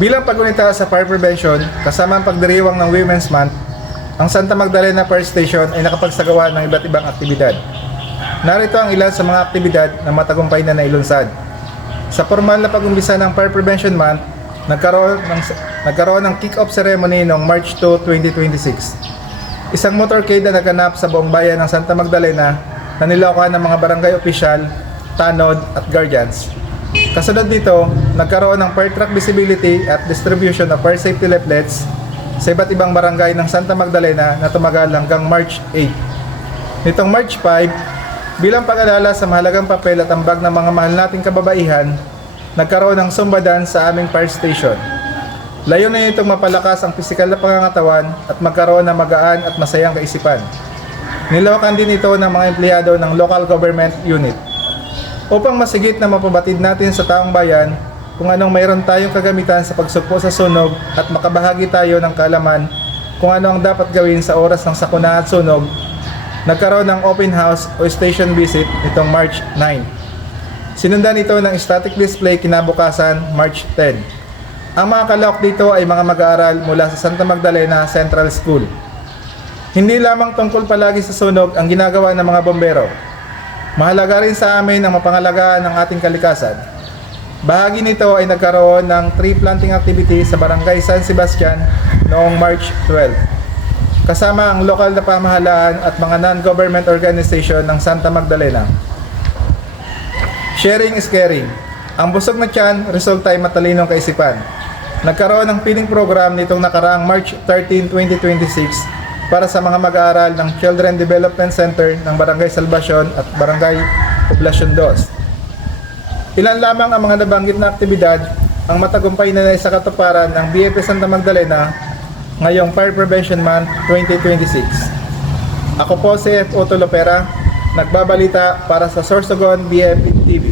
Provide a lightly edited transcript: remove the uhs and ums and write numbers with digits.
Bilang pagunita sa fire prevention, kasama ang pagdiriwang ng Women's Month, ang Santa Magdalena Fire Station ay nakapagsagawa ng iba't ibang aktibidad. Narito ang ilan sa mga aktibidad na matagumpay na nailunsad. Sa formal na pag-umpisa ng Fire Prevention Month, nagkaroon ng kick-off ceremony noong March 2, 2026. Isang motorcade na naganap sa buong bayan ng Santa Magdalena na nilokohan ng mga barangay opisyal, tanod at guardians. Kasunod nito, nagkaroon ng fire truck visibility at distribution of fire safety leaflets sa iba't ibang barangay ng Santa Magdalena na tumagal hanggang March 8. Nitong March 5, bilang pag-alala sa mahalagang papel at ambag ng mga mahal nating kababaihan, nagkaroon ng Zumba dance sa aming fire station. Layunin nitong mapalakas ang pisikal na pangangatawan at magkaroon ng magaan at masayang kaisipan. Nilawakan din ito ng mga empleyado ng local government unit. Upang masigit na mapabatid natin sa taong bayan kung anong mayroon tayong kagamitan sa pagsugpo sa sunog at makabahagi tayo ng kaalaman kung ano ang dapat gawin sa oras ng sakuna at sunog, nagkaroon ng open house o station visit nitong March 9. Sinundan ito ng static display kinabukasan March 10. Ang mga kalahok dito ay mga mag-aaral mula sa Santa Magdalena Central School. Hindi lamang tungkol palagi sa sunog ang ginagawa ng mga bombero. Mahalaga rin sa amin ang mapangalagaan ng ating kalikasan. Bahagi nito ay nagkaroon ng tree planting activity sa Barangay San Sebastian noong March 12. Kasama ang lokal na pamahalaan at mga non-government organization ng Santa Magdalena. Sharing is caring. Ang busog na tiyan, resulta ay matalinong kaisipan. Nagkaroon ng feeding program nitong nakaraang March 13, 2026 para sa mga mag-aaral ng Children Development Center ng Barangay Salvacion at Barangay Poblacion 2. Ilan lamang ang mga nabanggit na aktibidad ang matagumpay na sa katuparan ng BFP Santa Magdalena ngayong Fire Prevention Month 2026. Ako po si F. Otto Lopera, nagbabalita para sa Sorsogon BFP TV.